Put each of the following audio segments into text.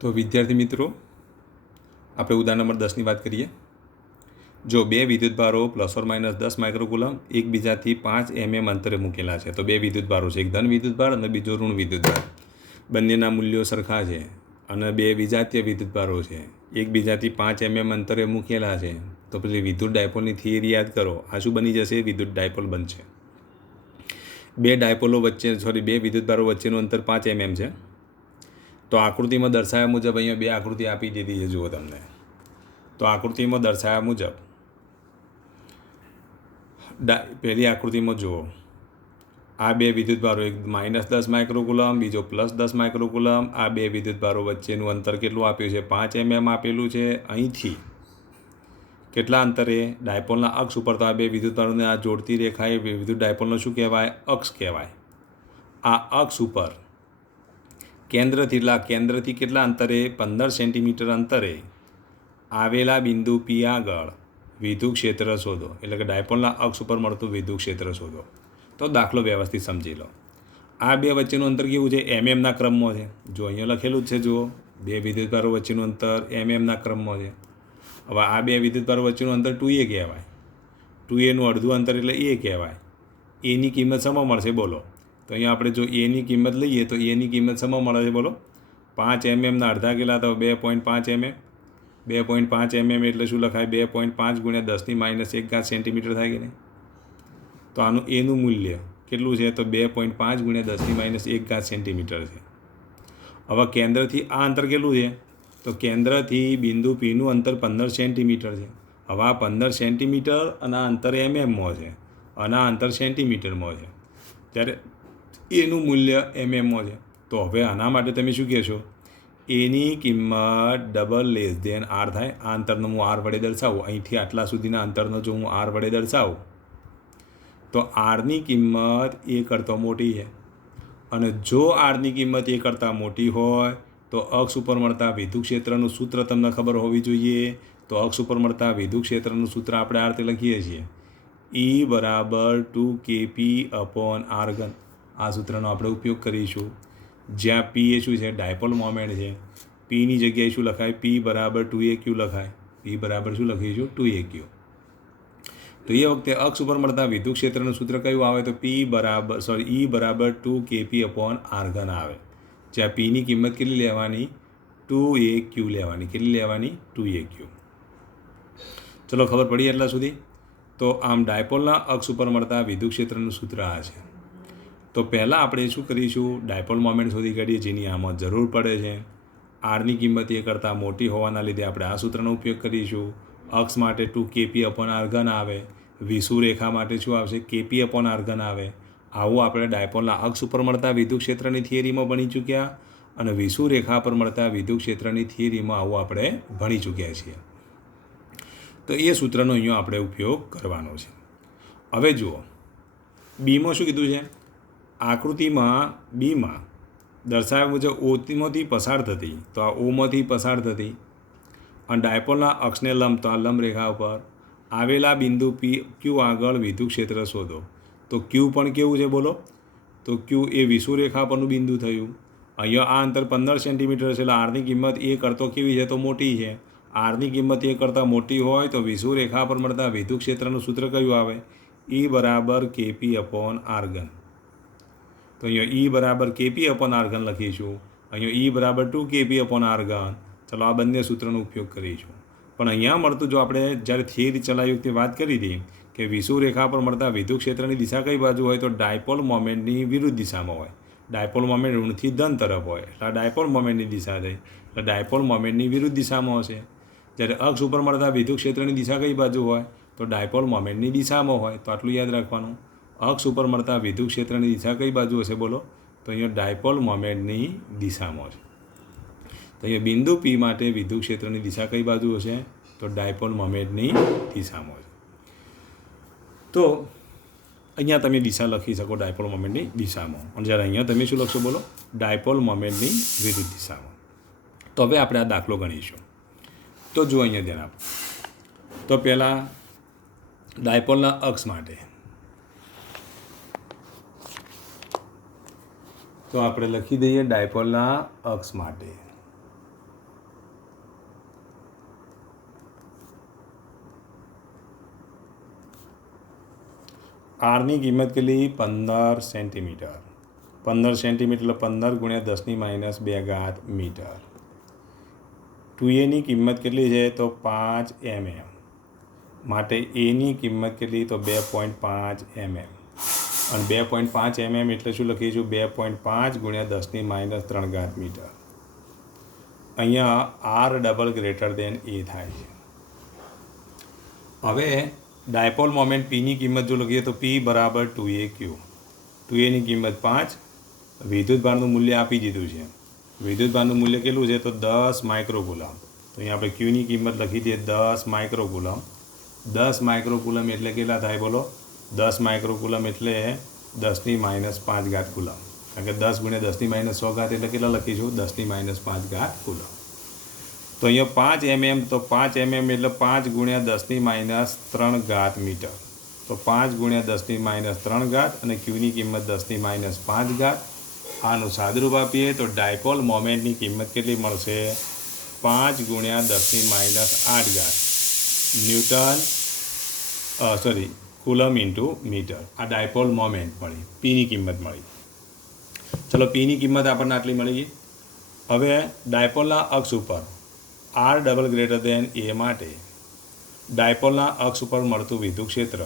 તો વિદ્યાર્થી મિત્રો, આપણે ઉદાહરણ નંબર 10ની વાત કરીએ. જો બે વિદ્યુતભારો ±10 માઇક્રોકુલમ એકબીજાથી 5 mm અંતરે મૂકેલા છે. તો બે વિદ્યુતભારો છે, એક ધન વિદ્યુતભાર અને બીજો ઋણ વિદ્યુતભાર. બંનેના મૂલ્યો સરખા છે અને બે વિજાતીય વિદ્યુતભારો છે, એકબીજાથી 5 mm અંતરે મૂકેલા છે. તો પછી વિદ્યુત ડાયપોલની થિયરી યાદ કરો. આ શું બની જશે? વિદ્યુત ડાયપોલ બનશે. બે વિદ્યુતભારો વચ્ચેનું અંતર 5 mm છે. તો આકૃતિમાં દર્શાવ્યા મુજબ અહીંયા બે આકૃતિ આપી દીધી છે. જુઓ તમને. તો આકૃતિમાં દર્શાવ્યા મુજબ પહેલી આકૃતિમાં જુઓ, આ બે વિદ્યુતભારો, એક -10 માઇક્રોકુલમ, બીજો +10 માઇક્રોકુલમ. આ બે વિદ્યુતભારો વચ્ચેનું અંતર કેટલું આપ્યું છે? 5 mm આપેલું છે. અહીંથી કેટલા અંતરે? ડાયપોલના અક્ષ ઉપર. તો આ બે વિદ્યુતભારોને આ જોડતી રેખા એ વિદ્યુત ડાયપોલનો શું કહેવાય? અક્ષ કહેવાય. આ અક્ષ ઉપર કેન્દ્રથી કેટલા અંતરે? 15 સેન્ટીમીટર અંતરે આવેલા બિંદુ P આગળ વિદ્યુત ક્ષેત્ર શોધો. એટલે કે ડાયપોલના અક્ષ ઉપર મળતું વિદ્યુત ક્ષેત્ર શોધો. તો દાખલો વ્યવસ્થિત સમજી લો. આ બે વચ્ચેનું અંતર કેવું છે? mmના ક્રમમાં છે. જો અહીંયા લખેલું જ છે. જુઓ, બે વિદ્યુતભારો વચ્ચેનું અંતર mmના ક્રમમાં છે. હવે આ બે વિદ્યુતભારો વચ્ચેનું અંતર 2a કહેવાય. 2aનું અડધું અંતર એટલે a કહેવાય. એની કિંમત શેમાં મળશે? બોલો. તો અહીંયા આપણે જો એની કિંમત લઈએ તો એની કિંમત શેમાં મળે છે? બોલો. 5 mmના અડધા કેટલા? તો 2.5 mm. 2.5 mm એટલે શું લખાય? 2.5 × 10⁻1 સેન્ટીમીટર થાય કે નહીં? તો આનું એનું મૂલ્ય કેટલું છે? તો 2.5 × 10⁻1 સેન્ટીમીટર છે. હવે કેન્દ્રથી આ અંતર કેટલું છે? તો કેન્દ્રથી બિંદુ Pનું અંતર 15 સેન્ટીમીટર છે. હવે આ 15 સેન્ટીમીટર અને આ અંતર mmમાં છે અને આ અંતર સેન્ટીમીટરમાં છે, ત્યારે એનું મૂલ્ય mmમાં છે. તો હવે આના માટે તમે શું કહેશો? એની કિંમત R થાય. આ અંતરનો હું R વડે દર્શાવું. અહીંથી આટલા સુધીના અંતરનો જો હું R વડે દર્શાવું તો Rની કિંમત એ કરતાં મોટી છે. અને જો Rની કિંમત એ કરતાં મોટી હોય તો અક્ષ ઉપર મળતા વિદ્યુત ક્ષેત્રનું સૂત્ર તમને ખબર હોવી જોઈએ. તો અક્ષ ઉપર મળતા વિદ્યુત ક્ષેત્રનું સૂત્ર આપણે આ રીતે લખીએ છીએ: E = 2kP/r3. આ સૂત્રનો આપણે ઉપયોગ કરીશું. જ્યાં P એ શું છે? ડાયપોલ મોમેન્ટ છે. Pની જગ્યાએ શું લખાય? P = 2aq લખાય. P બરાબર શું લખીશું? 2aq. તો એ વખતે અક્ષ ઉપર મળતા વિદ્યુત ક્ષેત્રનું સૂત્ર કયું આવે? તો E = 2kP/r3 આવે. જ્યાં Pની કિંમત કેટલી લેવાની? 2aq લેવાની. કેટલી લેવાની? 2aq. ચલો, ખબર પડી એટલા સુધી? તો આમ ડાયપોલના અક્ષ ઉપર મળતા વિદ્યુત ક્ષેત્રનું સૂત્ર આ છે. તો પહેલાં આપણે શું કરીશું? ડાયપોલ મોમેન્ટ શોધી કાઢીએ, જેની આમાં જરૂર પડે છે. આરની કિંમત એ કરતાં મોટી હોવાના લીધે આપણે આ સૂત્રનો ઉપયોગ કરીશું. અક્ષ માટે 2kP/r3 આવે. વિષુવ રેખા માટે શું આવશે? kP/r3 આવે. આવું આપણે ડાયપોલના અક્ષ ઉપર મળતા વિદ્યુત ક્ષેત્રની થિયરીમાં ભણી ચૂક્યા અને વિષુવ રેખા પર મળતા વિદ્યુત ક્ષેત્રની થિયરીમાં આવું આપણે ભણી ચૂક્યા છીએ. તો એ સૂત્રનો અહીંયા આપણે ઉપયોગ કરવાનો છે. હવે જુઓ, બીમાં શું કીધું છે? આકૃતિમાં બીમાં દર્શાવ્યા મુજબ ઓમાંથી પસાર થતી, તો આ ઓમાંથી પસાર થતી અને ડાયપોલના અક્ષને લંબ, તો આ લંબ રેખા ઉપર આવેલા બિંદુ Q આગળ વિદ્યુત ક્ષેત્ર શોધો. તો Q પણ કેવું છે? બોલો. તો Q એ વિષુવ રેખા પરનું બિંદુ થયું. અહીંયા આ અંતર 15 સેન્ટીમીટર છે. એટલે Rની કિંમત એ કરતો કેવી છે? તો મોટી છે. Rની કિંમત એ કરતાં મોટી હોય તો વિષુવ રેખા પર મળતા વિદ્યુત ક્ષેત્રનું સૂત્ર કયું આવે? E = kP/r3. તો અહીંયા E = kP/r3 લખીશું. અહીંયા E = 2kP/r3. ચલો, આ બંને સૂત્રનો ઉપયોગ કરીશું. પણ અહીંયા મળતું, જો આપણે જ્યારે થિયરી ચલાવી વખતે વાત કરી હતી કે વિષુવ રેખા પર મળતા વિદ્યુત ક્ષેત્રની દિશા કઈ બાજુ હોય? તો ડાયપોલ મોમેન્ટની વિરુદ્ધ દિશામાં હોય. ડાયપોલ મોમેન્ટ ઋણથી ધન તરફ હોય એટલે ડાયપોલ મોમેન્ટની દિશા થઈ. એટલે ડાયપોલ મોમેન્ટની વિરુદ્ધ દિશામાં હશે. જ્યારે અક્ષ ઉપર મળતા વિદ્યુત ક્ષેત્રની દિશા કઈ બાજુ હોય? તો ડાયપોલ મોમેન્ટની દિશામાં હોય. તો આટલું યાદ રાખવાનું. અક્ષ ઉપર મળતા વિદ્યુત ક્ષેત્રની દિશા કઈ બાજુ હશે? બોલો. તો અહીંયા ડાયપોલ મોમેન્ટની દિશામાં છે. તો અહીંયા બિંદુ P માટે વિદ્યુત ક્ષેત્રની દિશા કઈ બાજુ હશે? તો ડાયપોલ મોમેન્ટની દિશામાં છે. તો અહીંયા તમે દિશા લખી શકો ડાયપોલ મોમેન્ટની દિશામાં. અને જ્યારે અહીંયા તમે શું લખશો? બોલો. ડાયપોલ મોમેન્ટની વિરુદ્ધ દિશામાં. તો હવે આપણે આ દાખલો ગણીશું. તો જુઓ, અહીંયા ધ્યાન આપો. તો પહેલાં ડાયપોલના અક્ષ માટે તો આપણે લખી દઈએ ડાયપોલના અક્ષ માટે. આરની કિંમત કેટલી 15 સેન્ટીમીટર. 15 સેન્ટીમીટર એટલે 15 ગુણ્યા 10⁻² મીટર. 2a ની કિંમત કેટલી છે તો 5 mm. માટે એની કિંમત કેટલી તો 2.5 mm. અને 2.5 mm એટલે શું લખીશું 2.5 ગુણ્યા 10⁻³ મીટર. અહીંયા આર ડબલ ગ્રેટર દેન એ થાય છે. હવે ડાયપોલ મોમેન્ટ પીની કિંમત જો લખીએ તો પી બરાબર 2aq. 2aની કિંમત 5. વિદ્યુતભારનું મૂલ્ય આપી દીધું છે. વિદ્યુતભારનું મૂલ્ય કેટલું છે તો 10 માઇક્રોકુલમ. તો અહીંયા આપણે ક્યુની કિંમત લખી દઈએ 10 માઇક્રોકુલમ. 10 માઇક્રોકુલમ એટલે કેટલા થાય બોલો? 10 માઇક્રોકુલમ એટલે 10⁻5 કુલમ. કારણ કે 10 ગુણ્યા 10⁻6 એટલે કેટલા લખીશું 10⁻5 કુલમ. તો અહીંયા 5 mm તો 5 mm એટલે 5 ગુણ્યા 10⁻³ મીટર. તો 5 ગુણ્યા 10⁻³ અને ક્યુની કિંમત 10⁻5. આનું સાદુરૂપ આપીએ તો ડાયપોલ મોમેન્ટની કિંમત કેટલી મળશે 5 ગુણ્યા 10⁻8 ન્યૂટન કુલમ ઇન્ટુ મીટર. આ ડાયપોલ મોમેન્ટ મળી, પીની કિંમત મળી. ચલો પીની કિંમત આપણને આટલી મળી ગઈ. હવે ડાયપોલના અક્ષ ઉપર આર ડબલ ગ્રેટર દેન એ માટે ડાયપોલના અક્ષ ઉપર મળતું વિદ્યુત ક્ષેત્ર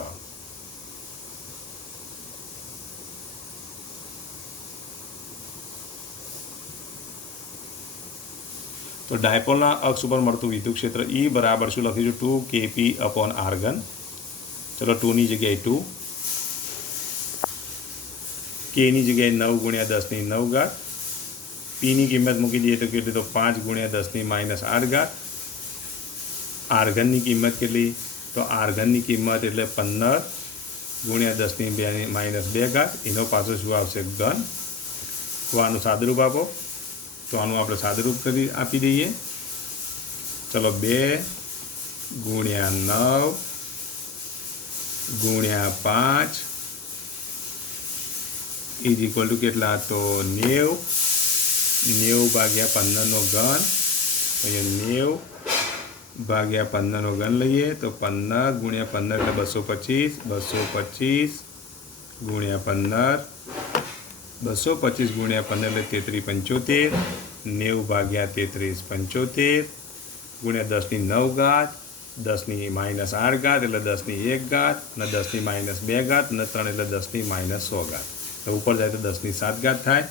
તો ડાયપોલના અક્ષ ઉપર મળતું વિદ્યુત ક્ષેત્ર E બરાબર શું લખીશું 2kp/r3. ચલો 2ની જગ્યાએ 2, kની જગ્યાએ 9 ગુણ્યા 10⁹. પીની કિંમત મૂકી દઈએ તો કેટલી તો 5 ગુણ્યા 10⁻8. આર્ગનની કિંમત કેટલી તો આર્ગનની કિંમત એટલે 15 ગુણ્યા 10⁻². એનો પાછો શું આવશે ઘન. તો આનું સાદુરૂપ આપો. તો આનું આપણે સાદુરૂપ આપી દઈએ. ચલો 2 ગુણ્યા 9 ગુણ્યા 5 ઇઝ ઇક્વલ ટુ કેટલા તો 90. 90 ભાગ્યા 15નો ઘન. અહીંયા 90 ભાગ્યા 15નો ઘન લઈએ તો 15 ગુણ્યા 15 એટલે 225. 225 ગુણ્યા 15 225 ગુણ્યા 15 એટલે 33 75. 90 ભાગ્યા 33 75 ગુણ્યા 10⁹ 10⁻8 એટલે 10⁻1 અને 10⁻2 અને 3 એટલે 10⁻100. તો ઉપર જાય તો 10⁻7 થાય.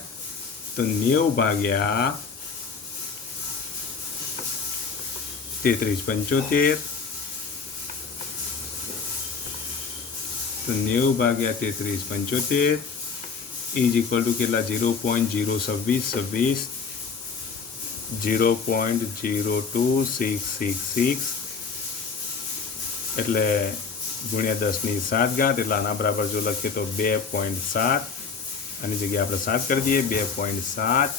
તો 90 ભાગ્યા 33 75. તો 90 ભાગ્યા 33 75 ઇઝ ઇક્વલ ટુ કેટલા 0.026 0.02666 એટલે ગુણ્યા 10⁻7 એટલે આના બરાબર જો લખીએ તો 2.7. આની જગ્યાએ આપણે 7 કરી દઈએ. 2.7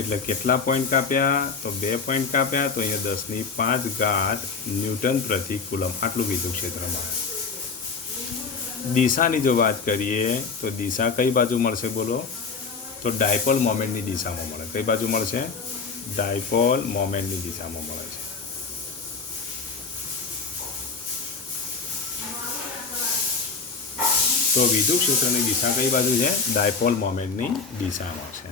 એટલે કેટલા પોઈન્ટ કાપ્યા તો 2 પોઈન્ટ કાપ્યા. તો અહીંયા 10⁵ ન્યૂટન પ્રતિ કુલમ આટલું વિદ્યુત ક્ષેત્રમાં. દિશાની જો વાત કરીએ તો દિશા કઈ બાજુ મળશે બોલો તો ડાયપોલ મોમેન્ટની દિશામાં મળે. કઈ બાજુ મળશે ડાયપોલ મોમેન્ટની દિશામાં મળે છે. તો વિદ્યુત ક્ષેત્રની દિશા કઈ બાજુ છે ડાયપોલ મોમેન્ટની દિશામાં છે.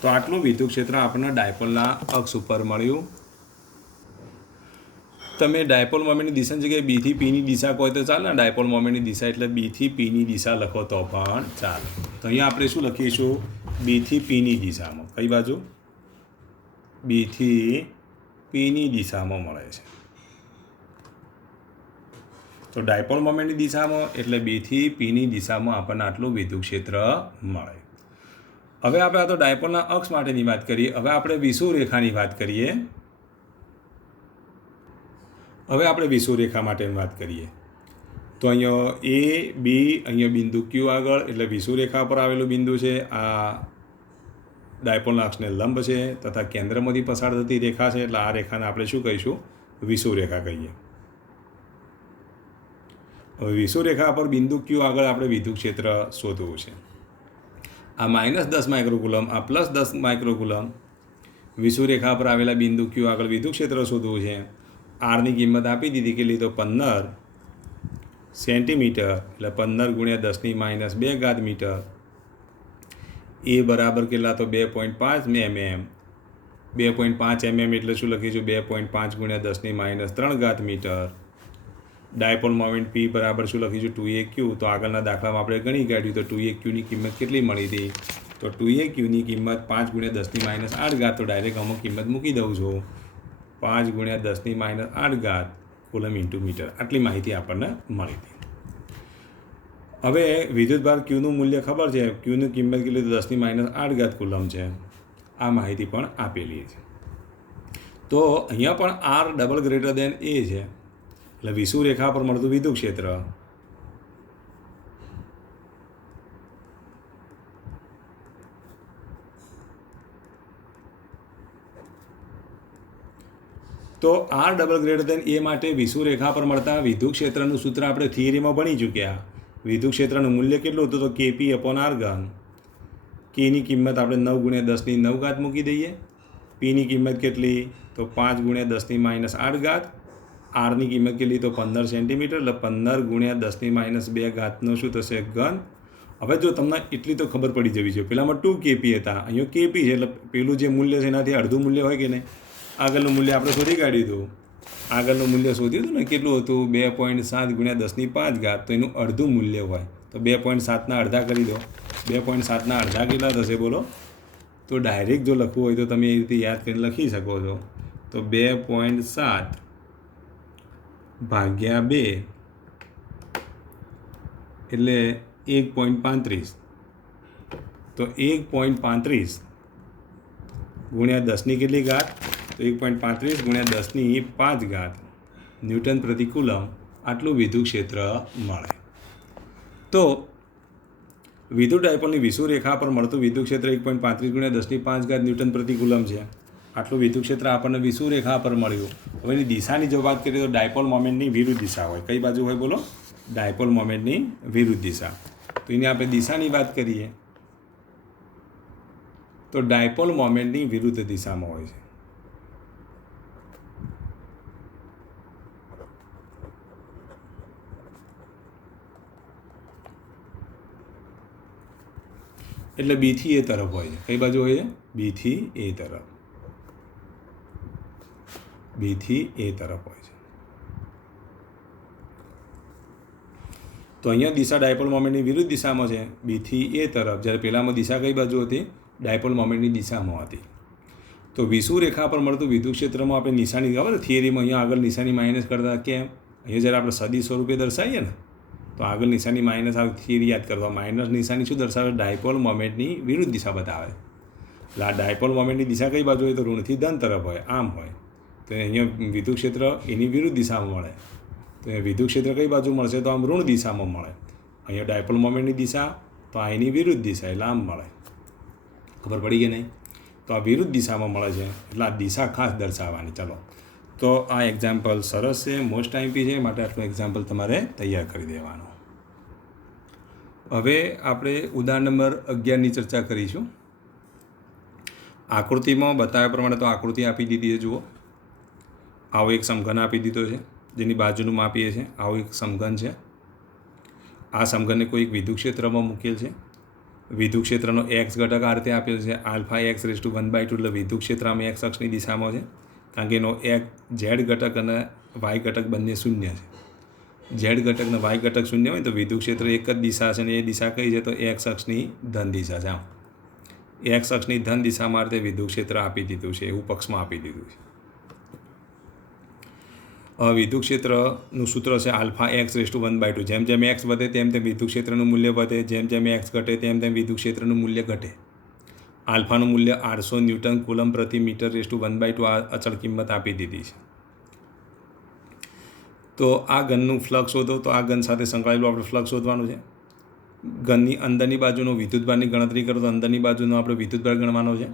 તો આટલું વિદ્યુત ક્ષેત્ર આપણને ડાયપોલના અક્ષ ઉપર મળ્યું. તમે ડાયપોલ મોમેન્ટની દિશાની જગ્યાએ બીથી પીની દિશા કહો તો ચાલે ને. ડાયપોલ મોમેન્ટની દિશા એટલે બીથી પીની દિશા લખો તો પણ ચાલે. તો અહીંયા આપણે શું લખીશું બીથી પીની દિશામાં. કઈ બાજુ બીથી પીની દિશામાં મળે છે. તો ડાયપોલ મોમેન્ટની દિશામાં એટલે બીથી પીની દિશામાં આપણને આટલું વિદ્યુત ક્ષેત્ર મળે. હવે આપણે આ તો ડાયપોલના અક્ષ માટેની વાત કરીએ. હવે આપણે વિષુવરેખાની વાત કરીએ. હવે આપણે વિષુવરેખા માટેની વાત કરીએ તો અહીંયા એ બી અહીંયા બિંદુ ક્યુ આગળ એટલે વિષુવરેખા પર આવેલું બિંદુ છે. આ ડાયપોલના અક્ષને લંબ છે તથા કેન્દ્રમાંથી પસાર થતી રેખા છે. એટલે આ રેખાને આપણે શું કહીશું વિષુવરેખા કહીએ. હવે વિષુવરેખા પર બિંદુ ક્યુ આગળ આપણે વિદ્યુત ક્ષેત્ર શોધવું છે. આ -10 માઇક્રોકુલમ આ +10 માઇક્રોકુલમ વિષુવરેખા પર આવેલા બિંદુ ક્યુ આગળ વિદ્યુત ક્ષેત્ર શોધવું છે. આરની કિંમત આપી દીધી કેટલી તો 15 સેન્ટીમીટર એટલે 15 × 10⁻² મીટર. એ બરાબર કેટલા તો 2.5 mm. 2.5 mm એટલે શું લખીશું? 2.5 × 10⁻³ મીટર. ડાયપોલ મોમેન્ટ P બરાબર શું લખીશું? 2AQ. તો આગળના દાખલામાં આપણે ગણી કાઢ્યું તો 2AQની કિંમત કેટલી મળી હતી? તો 2AQની કિંમત 5 × 10⁻8. તો ડાયરેક્ટ અમુક કિંમત મૂકી દઉં છું. 5 × 10⁻8 કુલમ ઇન્ટુ મીટર. આટલી માહિતી આપણને મળી હતી. હવે વિદ્યુતભાર Qનું મૂલ્ય ખબર છે. Qની કિંમત કેટલી? તો 10⁻8 કુલમ છે. આ માહિતી પણ આપેલી છે. તો અહીંયા પણ R double greater than A છે, એટલે વિષુવ રેખા પર મળતું વિદ્યુત ક્ષેત્ર. તો R double greater than A માટે વિષુવ રેખા પર મળતા વિદ્યુત ક્ષેત્રનું સૂત્ર આપણે થિયરીમાં ભણી ચૂક્યા. વિદ્યુત ક્ષેત્રનું મૂલ્ય કેટલું હતું? તો KP/R3. Kની કિંમત આપણે 9 × 10⁹ મૂકી દઈએ. Pની કિંમત કેટલી? તો 5 × 10⁻8. Rની કિંમત કેટલી? તો 15 સેન્ટીમીટર. એટલે 15 × 10⁻²નો શું થશે? ઘન. હવે જો તમને એટલી તો ખબર પડી જવી જોઈએ, પેલામાં 2 KP હતા, અહીંયા KP છે, એટલે પેલું જે મૂલ્ય છે એનાથી અડધું મૂલ્ય હોય કે નહીં? આગળનું મૂલ્ય આપણે શોધી કાઢ્યું હતું. આગળનું મૂલ્ય શોધ્યું હતું ને, કેટલું હતું? 2.7 × 10⁵. તો એનું અડધું મૂલ્ય હોય તો 2.7ના અડધા કરી દો. 2.7ના અડધા કેટલા થશે બોલો? તો ડાયરેક્ટ જો લખવું હોય તો તમે એ રીતે યાદ કરીને લખી શકો છો. તો 2.7 ભાગ્યા 2 એટલે 1.35. તો 1.35 × 10ની કેટલી ઘાત? તો 1.35 × 10⁵ ન્યૂટન પ્રતિ કુલમ. આટલું વિદ્યુત ક્ષેત્ર મળે. તો વિદ્યુત ડાયપોલની વિષુવ રેખા પર મળતું વિદ્યુત ક્ષેત્ર 1.35 × 10⁵ ન્યૂટન પ્રતિ કુલમ છે. આટલું વિદ્યુત ક્ષેત્ર આપણને વિષુવ રેખા પર મળ્યું. હવે એની દિશાની જો વાત કરીએ તો ડાયપોલ મોમેન્ટની વિરુદ્ધ દિશા હોય. કઈ બાજુ હોય બોલો? ડાયપોલ મોમેન્ટની વિરુદ્ધ દિશા. તો એની આપણે દિશાની વાત કરીએ તો ડાયપોલ મોમેન્ટની વિરુદ્ધ દિશામાં હોય છે. એટલે B થી A તરફ હોય છે. કઈ બાજુ હોય છે? B થી A તરફ. B થી A તરફ હોય છે. તો અહીંયા દિશા ડાયપોલ મોમેન્ટની વિરુદ્ધ દિશામાં છે, B થી A તરફ. જ્યારે પહેલામાં દિશા કઈ બાજુ હતી? ડાયપોલ મોમેન્ટની દિશામાં હતી. તો વિષુવ રેખા પર મળતું વિદ્યુત ક્ષેત્રમાં આપણે નિશાની ખબર થિયરીમાં અહીંયા આગળ નિશાની માઇનસ કરતા કેમ? અહીંયા જ્યારે આપણે સદી સ્વરૂપે દર્શાવીએ ને તો આગળ નિશાની માઇનસ આવે. થિયરી યાદ કરવા માઇનસ નિશાની શું દર્શાવે? ડાયપોલ મોમેન્ટની વિરુદ્ધ દિશા બતાવે. એટલે આ ડાયપોલ મોમેન્ટની દિશા કઈ બાજુ હોય? તો ઋણથી ધન તરફ હોય, આમ હોય. તો અહીંયા વિદ્યુત ક્ષેત્ર એની વિરુદ્ધ દિશામાં મળે. તો એ વિદ્યુત ક્ષેત્ર કઈ બાજુ મળશે? તો આમ ઋણ દિશામાં મળે. અહીંયા ડાયપોલ મોમેન્ટની દિશા તો આ એની વિરુદ્ધ દિશા, એટલે આમ મળે. ખબર પડી કે નહીં? તો આ વિરુદ્ધ દિશામાં મળે છે, એટલે આ દિશા ખાસ દર્શાવવાની. ચાલો, તો આ એક્ઝામ્પલ સરસ છે, મોસ્ટ ટાઈમપી છે, માટે આટલું એક્ઝામ્પલ તમારે તૈયાર કરી દેવાનું. હવે આપણે ઉદાહરણ નંબર 11ની ચર્ચા કરીશું. આકૃતિમાં બતાવ્યા પ્રમાણે તો આકૃતિ આપી દીધી છે. જુઓ, આવો એક સમઘન આપી દીધો છે, જેની બાજુનું માપીએ છીએ. આવો એક સમઘન છે. આ સમઘનને કોઈ એક વિદ્યુત ક્ષેત્રમાં મૂકેલ છે. વિદ્યુત ક્ષેત્રનો એક્સ ઘટક આ રીતે આપેલ છે, α(x⁴1/2). એટલે વિદ્યુત ક્ષેત્ર આમ એક્સ અક્ષની દિશામાં છે, કારણ કે એનો એક ઝેડ ઘટક અને વાય ઘટક બંને શૂન્ય છે. ઝેડ ઘટક અને વાય ઘટક શૂન્ય હોય તો વિદ્યુત ક્ષેત્ર એક જ દિશા છે, અને એ દિશા કઈ છે? તો એક્સ અક્ષની ધન દિશા છે. આમ એક્સ અક્ષની ધન દિશામાં રીતે વિદ્યુત ક્ષેત્ર આપી દીધું છે, એવું પક્ષમાં આપી દીધું છે. વિદ્યુત ક્ષેત્રનું સૂત્ર છે α(x⁴1/2). જેમ જેમ એક્સ વધે તેમ તેમ વિદ્યુત ક્ષેત્રનું મૂલ્ય વધે, જેમ જેમ એક્સ ઘટે તેમ તેમ વિદ્યુત ક્ષેત્રનું મૂલ્ય ઘટે. આલ્ફાનું મૂલ્ય 800 ન્યૂટન કુલમ પ્રતિ મીટર ⁴1/2 આ અચળ કિંમત આપી દીધી છે. તો આ ઘનનું ફ્લક્સ શોધો. તો આ ઘન સાથે સંકળાયેલું આપણે ફ્લક્સ શોધવાનું છે. ઘનની અંદરની બાજુનો વિદ્યુતભારની ગણતરી કરો તો અંદરની બાજુનો આપણે વિદ્યુતભાર ગણવાનો છે.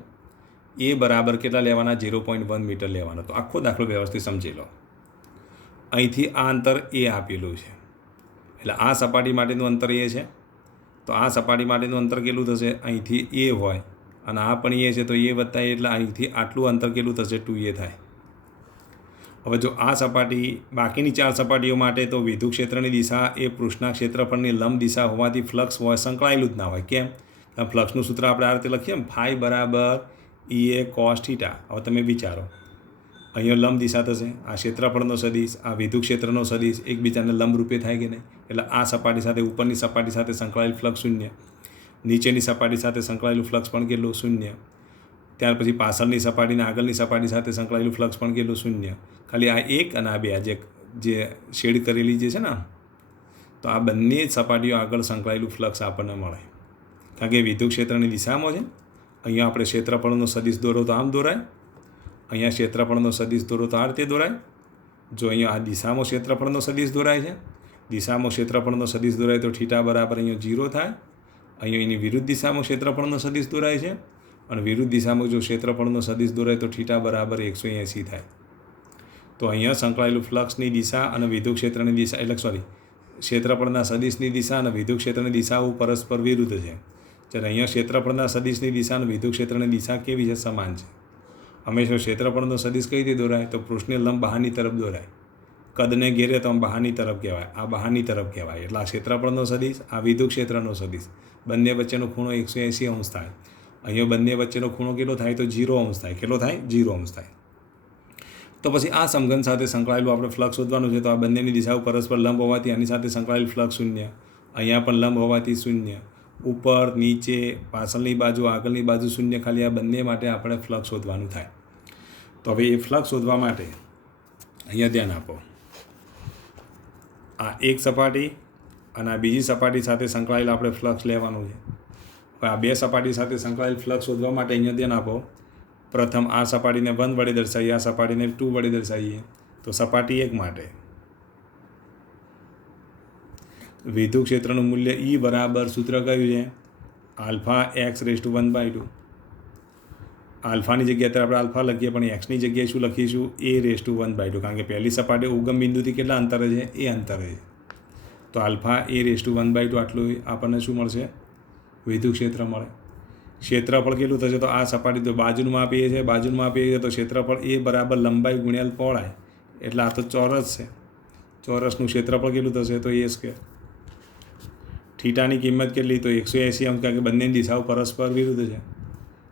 એ બરાબર કેટલા લેવાના? 0.1 મીટર લેવાનો. તો આખો દાખલો વ્યવસ્થિત સમજી લો. અહીંથી આ અંતર એ આપેલું છે, એટલે આ સપાટી માટેનું અંતર એ છે. તો આ સપાટી માટેનું અંતર કેટલું થશે? અહીંથી એ હોય અને આ પણ એ છે, તો એ વત્તા એટલે અહીંથી આટલું અંતર કેટલું થશે? 2a થાય. હવે જો આ સપાટી બાકીની 4 સપાટીઓ માટે તો વિદ્યુત ક્ષેત્રની દિશા એ પૃષ્ઠના ક્ષેત્રફળની લંબ દિશા હોવાથી ફ્લક્સ હોય સંકળાયેલું જ ના હોય. કેમ? કારણ ફ્લક્સનું સૂત્ર આપણે આ રીતે લખીએ ને, ફાઈ બરાબર EA cos θ. હવે તમે વિચારો, અહીંયા લંબ દિશા થશે, આ ક્ષેત્રફળનો સદિશ, આ વિદ્યુત ક્ષેત્રનો સદિશ એકબીજાને લંબ રૂપે થાય કે નહીં? એટલે આ સપાટી સાથે ઉપરની સપાટી સાથે સંકળાયેલ ફ્લક્સ શૂન્ય, નીચેની સપાટી સાથે સંકળાયેલું ફ્લક્સ પણ કેટલું? શૂન્ય. ત્યાર પછી પાછળની સપાટીને આગળની સપાટી સાથે સંકળાયેલું ફ્લક્સ પણ કેટલું? શૂન્ય. ખાલી આ એક અને આ બે જે શેડ કરેલી જે છે ને, તો આ બંને જ સપાટીઓ આગળ સંકળાયેલું ફ્લક્સ આપણને મળે, કારણ કે વિદ્યુત ક્ષેત્રની દિશામાં છે. અહીંયા આપણે ક્ષેત્રફળનો સદિશ દોરો તો આમ દોરાય, અહીંયા ક્ષેત્રફળનો સદિશ દોરો તો આ રીતે દોરાય. જો અહીંયા આ દિશામાં ક્ષેત્રફળનો સદિશ દોરાય છે, દિશામાં ક્ષેત્રફળનો સદિશ દોરાય તો θ બરાબર અહીંયા 0 થાય. અહીંયા એની વિરુદ્ધ દિશામાં ક્ષેત્રફળનો સદિશ દોરાય છે, અને વિરુદ્ધ દિશામાં જો ક્ષેત્રફળનો સદિશ દોરાય તો θ બરાબર 180 થાય. તો અહીંયા સંકળાયેલું ફ્લક્સની દિશા અને વિદ્યુત ક્ષેત્રની દિશા, એટલે ક્ષેત્રફળના સદિશની દિશા અને વિદ્યુત ક્ષેત્રની દિશાઓ પરસ્પર વિરુદ્ધ છે. જ્યારે અહીંયા ક્ષેત્રફળના સદિશની દિશા અને વિદ્યુત ક્ષેત્રની દિશા કેવી છે? સમાન છે. હંમેશા ક્ષેત્રફળનો સદિશ કઈ રીતે દોરાય? તો પૃષ્ઠને લંબ બહારની તરફ દોરાય. કદને ઘેરે તો આમ બહારની તરફ કહેવાય, આ બહારની તરફ કહેવાય. એટલે આ ક્ષેત્રફળનો સદિશ, આ વિદ્યુત ક્ષેત્રનો સદિશ, બંને વચ્ચેનો ખૂણો 180 અંશ થાય. અહીંયા બંને વચ્ચેનો ખૂણો કેટલો થાય? તો 0 અંશ થાય. કેટલો થાય? 0 અંશ થાય. તો પછી આ સમઘન સાથે સંકળાયેલું આપણે ફ્લક્સ શોધવાનું છે. તો આ બંનેની દિશાઓ પરસ્પર લંબ હોવાથી આની સાથે સંકળાયેલ ફ્લક્સ શૂન્ય, અહીંયા પણ લંબ હોવાથી શૂન્ય, ઉપર નીચે પાછળની બાજુ આગળની બાજુ શૂન્ય. ખાલી આ બંને માટે આપણે ફ્લક્સ શોધવાનું થાય. તો હવે એ ફ્લક્સ શોધવા માટે અહીંયા ધ્યાન આપો, આ એક સપાટી અને આ બીજી સપાટી સાથે સંકળાયેલ આપણે ફ્લક્સ લેવાનું છે. હવે આ બે સપાટી સાથે સંકળાયેલ ફ્લક્સ શોધવા માટે અહીંયા ધ્યાન આપો. પ્રથમ આ સપાટીને 1 વડે દર્શાવીએ, આ સપાટીને 2 વડે દર્શાવીએ. તો સપાટી 1 માટે વિદ્યુત ક્ષેત્રનું મૂલ્ય E બરાબર, સૂત્ર કયું છે? α(x)1/2. આલ્ફાની જગ્યાએ આપણે આલ્ફા લખીએ, પણ એક્સની જગ્યાએ શું લખીશું? A(1/2), કારણ કે પહેલી સપાટી ઉગમ બિંદુથી કેટલા અંતરે છે? એ અંતરે છે. તો α(A)(1/2) આટલું આપણને શું મળશે? વિદ્યુત ક્ષેત્ર મળે. ક્ષેત્રફળ કેટલું થશે? તો આ સપાટી તો બાજુનું માપીએ છીએ, તો ક્ષેત્રફળ એ બરાબર લંબાઈ ગુણ્યા પહોળાઈ, એટલે આ તો ચોરસ છે. ચોરસનું ક્ષેત્રફળ કેટલું થશે? તો A². થીટાની કિંમત કેટલી? તો 180 અંશ, કારણ કે બંનેની દિશાઓ પરસ્પર વિરુદ્ધ છે.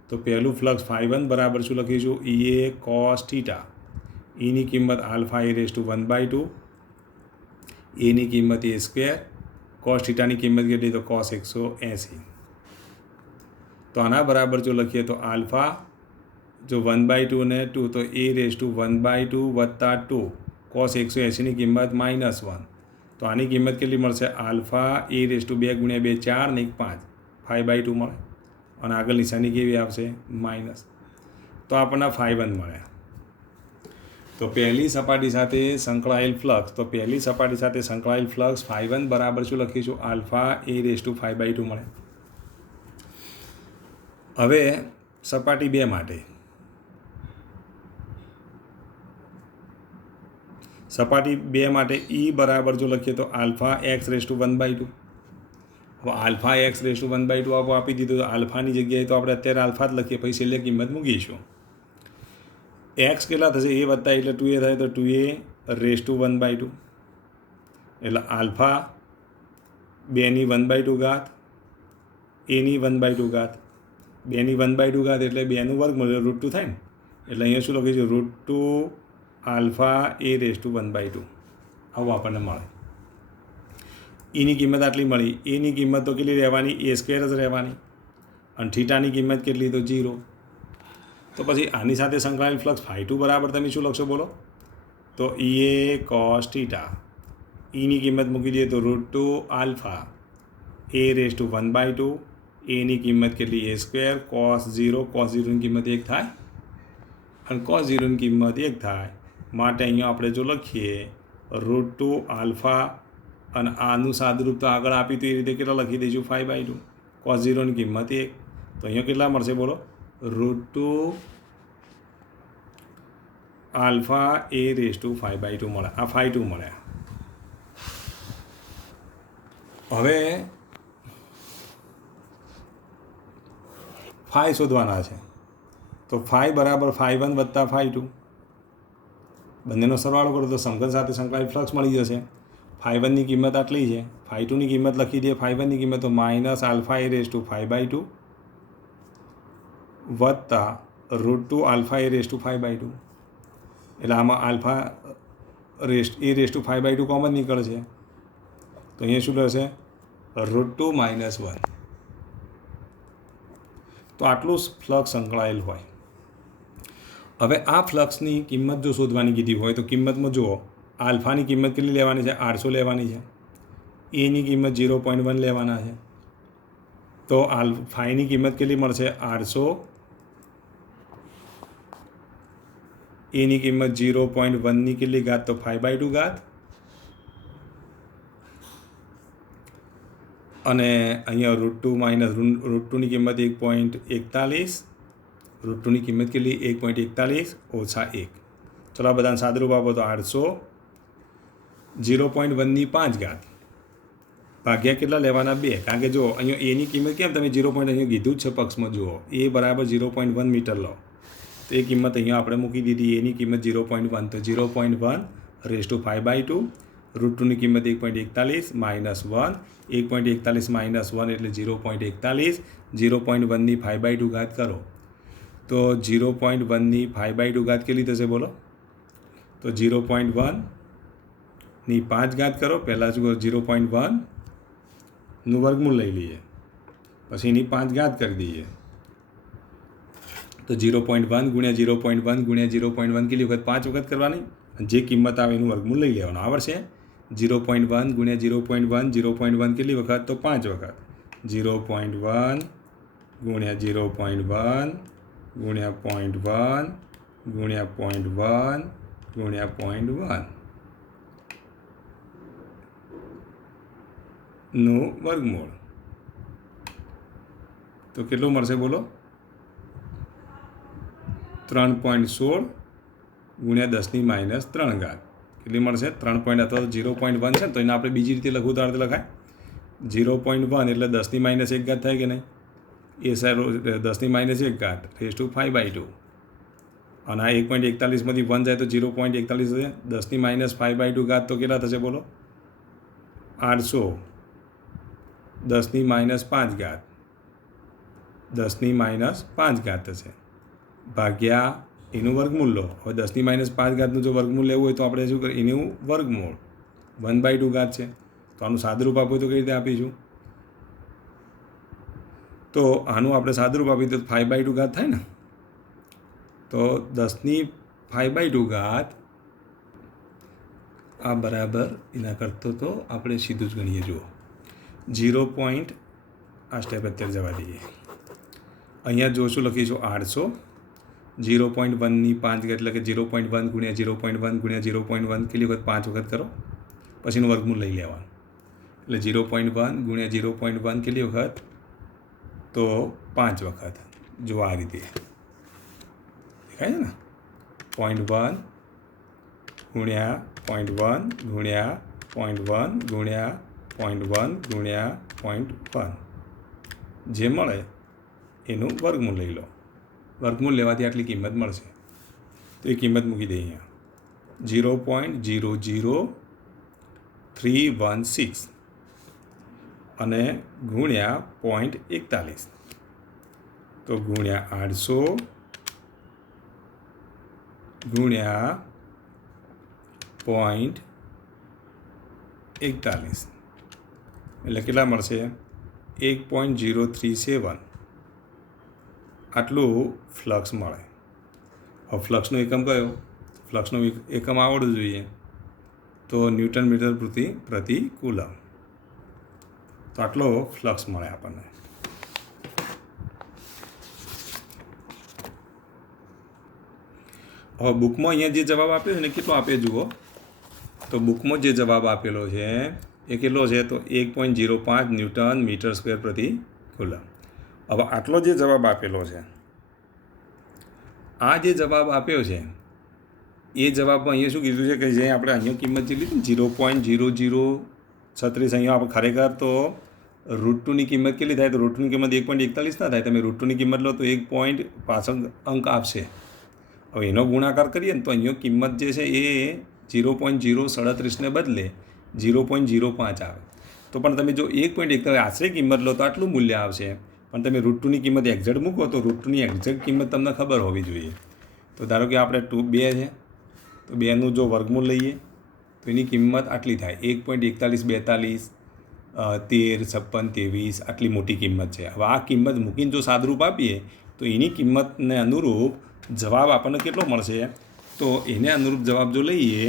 તો પહેલું ફ્લક્સ φ1 બરાબર શું લખીશું? EA cos θ. એની કિંમત α(A)(1/2), એની કિંમત A², cos θની કિંમત કેટલી? તો cos 180. તો આના બરાબર જો લખીએ તો આલ્ફા જો 1/2 ને 2, તો A(1/2) વત્તા 2, cos 180ની કિંમત -1. તો આની કિંમત કેટલી મળશે? α(A)(2) ગુણ્યા 2 4 ને 1 5, 5/2 મળે. અને આગળ નિશાની કેવી આવશે? માઇનસ. તો આપણને φ1 મળ્યા. તો પહેલી સપાટી સાથે સંકળાયેલ ફ્લક્સ φ1 બરાબર શું લખીશું? α(A)(5/2) મળે. હવે સપાટી 2 માટે, E બરાબર જો લખીએ તો α(x)1/2. હવે α(x)1/2 આપી દીધું, તો આલ્ફાની જગ્યાએ તો આપણે અત્યારે આલ્ફા જ લખીએ, પછી છેલ્લે કિંમત મૂકીશું. એક્સ કેટલા થશે? A વત્તા એટલે 2A થાય, તો 2A(1/2), એટલે આલ્ફા 2ની 1/2 ઘાત, એની 1/2 ઘાત, 2ની 1/2 ઘાત એટલે 2નું વર્ગ મળે, √2 થાય ને. એટલે અહીંયા શું લખીશું? √2 α(A)(1/2). આવું આપણને મળે. એની કિંમત આટલી મળી. એની કિંમત તો કેટલી રહેવાની? A² જ રહેવાની. અને થીટાની કિંમત કેટલી? તો 0. તો પછી આની સાથે સંકળાયેલ ફ્લક્સ φ2 બરાબર તમે શું લખશો? બોલો. તો EA cos θ. એની કિંમત મૂકી દઈએ તો √2 α(A)(1/2), એની કિંમત કેટલી? A², cos 0ની કિંમત 1 થાય, અને cos 0ની કિંમત 1 થાય માટે અહીંયા આપણે જો લખીએ √2 α, અને આનું સાદુરૂપ તો આગળ આપી તો એ રીતે કેટલા લખી દઈશું? 5/2. cos 0ની કિંમત 1, તો અહીંયા કેટલા મળશે? બોલો. √2 α(A)(5/2) મળે. આ φ2 મળ્યા. હવે φ શોધવાના છે. તો φ બરાબર φ1 વત્તા φ2. બંનેનો સરવાળો કરો તો સમઘન સાથે સંકળાયેલ ફ્લક્સ મળી જશે. φ1ની કિંમત આટલી છે. φ2ની કિંમત લખી દઈએ. φ1ની કિંમત તો -α(a)(5/2 વત્તા √2α(a)(5/2. એટલે આમાં α(a)(5/2 કોમન નીકળશે. તો અહીંયા શું રહેશે? √2 - 1. તો આટલું ફ્લક્સ સંકળાયેલ હોય. હવે આ ફ્લક્સની કિંમત જો શોધવાની કીધી હોય તો કિંમતમાં જુઓ, આલ્ફાની કિંમત કેટલી લેવાની છે? 800 લેવાની છે. એની કિંમત 0.1 લેવાના છે. તો ફાઈની કિંમત કેટલી મળશે? 800. એની કિંમત 0.1ની કેટલી ઘાત? તો 5/2 ઘાત. અને અહીંયા √2 ની કિંમત 1.41. √2ની કિંમત કેટલી? 1.41 ઓછા 1. ચલો આ બધાને સાદુરૂપ આપો તો 800 0.1ની 5 ઘાત ભાગ્યા કેટલા લેવાના? 2. કારણ કે જો અહીંયા એની કિંમત કેમ તમે 0. અહીંયા કીધું જ છે પક્ષમાં જુઓ, એ બરાબર 0.1 મીટર લો. તો એ કિંમત અહીંયા આપણે મૂકી દીધી. એની કિંમત 0.1, તો 0.1/5/2. √2ની કિંમત 1.41 - 1. 1.41 - 1 એટલે 0.41. 0.1ની 5/2 ઘાત કરો તો 0.1ની 5/2 ઘાત કેટલી થશે બોલો? તો 0.1ની 5 ઘાત કરો. પહેલાં શું કરો? 0.1નું વર્ગમૂળ લઈ લઈએ, પછી એની 5 ઘાત કરી દઈએ. તો 0.1 ગુણ્યા 0.1 ગુણ્યા 0.1 કેટલી વખત? 5 વખત કરવાની. જે કિંમત આવે એનું વર્ગમૂળ લઈ લેવાનું. આવડશે? 0.1 ગુણ્યા 0.1 0.1 કેટલી વખત? તો 5 વખત. 0.1 ગુણ્યા 0.1 ગુણ્યા 0.1 ગુણ્યા 0.1 ગુણ્યા 0.1 નું વર્ગમૂળ. તો કેટલું મળશે બોલો? 3.16 ગુણ્યા 10ની -3 ઘાત. કેટલી મળશે? 3 અથવા તો 0.1 છે ને, તો એને આપણે બીજી રીતે લખવું તો લખાય. 0.1 એટલે 10ની -1 ઘાત થાય કે નહીં? એ સારું, 10ની -1 ઘાત ⁵5/2. અને આ 1.41માંથી 1 જાય તો 0.41 થશે. 10ની -5/2 ઘાત તો કેટલા થશે બોલો? 800. 10ની -5 ઘાત 10ની -5 ઘાત થશે ભાગ્યા એનું વર્ગમૂળ લો. હવે 10ની -5 ઘાતનું જો વર્ગમૂળ લેવું હોય તો આપણે શું કરીએ? એનું વર્ગમૂળ 1/2 ઘાત છે. તો આનું સાદુરૂપ આપવું તો કઈ રીતે આપીશું? તો આનું આપણે સાદુરૂપ આપીએ તો 5/2 ઘાત થાય ને. તો 10ની 5/2 ઘાત આ બરાબર એના કરતો તો આપણે સીધું જ ગણીએ. જુઓ 0. આ સ્ટેપ અત્યારે જવા દઈએ. અહીંયા જો શું લખીશું? 800. 0.1ની 5 ઘાત એટલે કે 0.1 ગુણ્યા 0.1 ગુણ્યા 0.1 કેટલી વખત? 5 વખત કરો. પછી એનું વર્ગમૂળ લઈ લેવાનું. એટલે 0.1 ગુણ્યા 0.1 કેટલી વખત? તો 5 વખત. જો આ રીતે દેખાય છે ને? 0.1 ગુણ્યા 0.1 ગુણ્યા 0.1 ગુણ્યા 0.1 ગુણ્યા 0.1 જે મળે એનું વર્ગમૂળ લઈ લો. વર્ગમૂળ લેવાથી આટલી કિંમત મળશે. તો એ કિંમત મૂકી દઈએ અહીંયા. 0.00316 અને ગુણ્યા 0.41. તો ગુણ્યા 800 ગુણ્યા 0.41 એટલે કેટલા મળશે? 1.037 આટલું ફ્લક્સ મળે. હવે ફ્લક્સનો એકમ કયો? ફ્લક્સનો એકમ આવડવું જોઈએ. તો ન્યૂટન મીટર પ્રતિ કુલમ. તો આટલો ફ્લક્સ મળે આપણને. હવે બુકમાં અહીંયા જે જવાબ આપ્યો છે ને કેટલો આપે જુઓ. તો બુકમાં જે જવાબ આપેલો છે એ કેટલો છે? તો 1.05 ન્યૂટન મીટર સ્ક્વેર પ્રતિ કુલમ. હવે આટલો જે જવાબ આપેલો છે, આ જે જવાબ આપ્યો છે એ જવાબમાં અહીંયા શું કીધું છે કે જે આપણે અહીંયા કિંમત જે લીધી 0.0036 અહીંયા આપણે ખરેખર તો √2ની કિંમત કેટલી થાય? તો √2ની કિંમત 1.41 ના થાય. તમે √2ની કિંમત લો તો 1 પોઈન્ટ પાછળ અંક આપશે હવે એનો ગુણાકાર કરીએ ને તો અહીંયા કિંમત જે છે એ 0.037ને બદલે 0.05 આવે. તો પણ તમે જો 1.41 આશરે કિંમત લો તો આટલું મૂલ્ય આવશે. પણ તમે √2ની કિંમત એક્ઝેક્ટ મૂકો તો √2ની એક્ઝેક્ટ કિંમત તમને ખબર હોવી જોઈએ. તો ધારો કે આપણે 2 છે તો 2નું જો વર્ગમૂળ લઈએ તો એની કિંમત આટલી થાય 1.4142 13 56 23 આટલી મોટી કિંમત છે. હવે આ કિંમત મૂકીને જો સાદરૂપ આપીએ તો એની કિંમતને અનુરૂપ જવાબ આપણને કેટલો મળશે? તો એને અનુરૂપ જવાબ જો લઈએ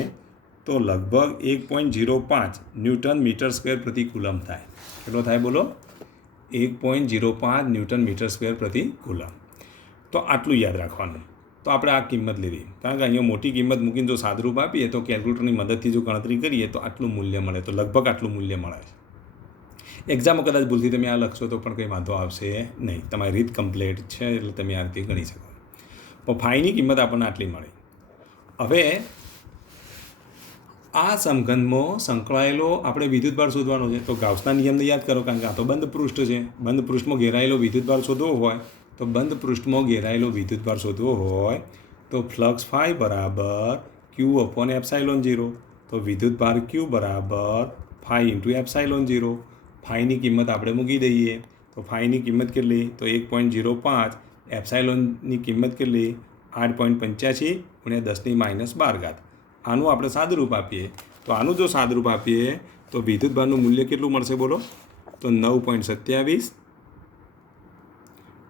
તો લગભગ 1.05 ન્યૂટન મીટર સ્ક્વેર પ્રતિ કુલમ થાય. કેટલો થાય બોલો? 1.05 ન્યૂટન મીટર સ્ક્વેર પ્રતિ કુલમ. તો આટલું યાદ રાખવાનું. તો આપણે આ કિંમત લીધી, કારણ કે અહીંયા મોટી કિંમત મૂકીને જો સાદરૂપ આપીએ તો કેલ્ક્યુલેટરની મદદથી જો ગણતરી કરીએ તો આટલું મૂલ્ય મળે. તો લગભગ આટલું મૂલ્ય મળે છે. એક્ઝામમાં કદાચ ભૂલથી તમે આ લખશો તો પણ કંઈ વાંધો આવશે નહીં. તમારી રીત કમ્પ્લીટ છે એટલે તમે આ રીતે ગણી શકો. તો ફાઈની કિંમત આપણને આટલી મળી. હવે આ સમઘનમાં સંકળાયેલો આપણે વિદ્યુતભાર શોધવાનો છે. તો ગાઉસના નિયમને યાદ કરો, કારણ કે આ તો બંધ પૃષ્ઠ છે. બંધ પૃષ્ઠમાં ઘેરાયેલો વિદ્યુતભાર શોધવો હોય તો બંધ પૃષ્ઠમાં ઘેરાયેલો વિદ્યુતભાર શોધવો હોય તો ફ્લક્સ ફાઈ બરાબર Q/ε0. તો વિદ્યુતભાર Q બરાબર ફાઈ ઇન્ટુ ε0. ફાઈની કિંમત આપણે મૂકી દઈએ તો ફાઈની કિંમત કેટલી? તો 1.05. એપ્સાઇલોનની કિંમત કેટલી? 8.85 × 10⁻12. આનું આપણે સાદરૂપ આપીએ તો આનું જો સાદરૂપ આપીએ તો વિદ્યુતભારનું મૂલ્ય કેટલું મળશે બોલો? તો 9.27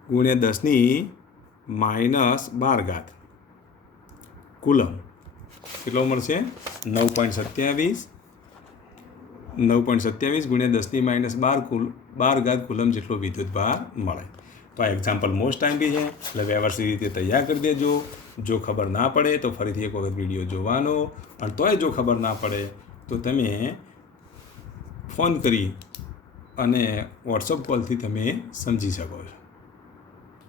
× 10⁻12 કુલમ. કેટલો મળશે? 9.27 × 10⁻12 કુલમ જેટલો વિદ્યુતભાર મળે. તો આ એક્ઝામ્પલ મોસ્ટ ટાઈમ બી છે એટલે વ્યવસ્થિત રીતે તૈયાર કરી દેજો. જો ખબર ના પડે તો ફરીથી એક વખત વિડીયો જોવાનો, અને તોય જો ખબર ના પડે તો તમે ફોન કરી અને વોટ્સઅપ કોલથી તમે સમજી શકો છો.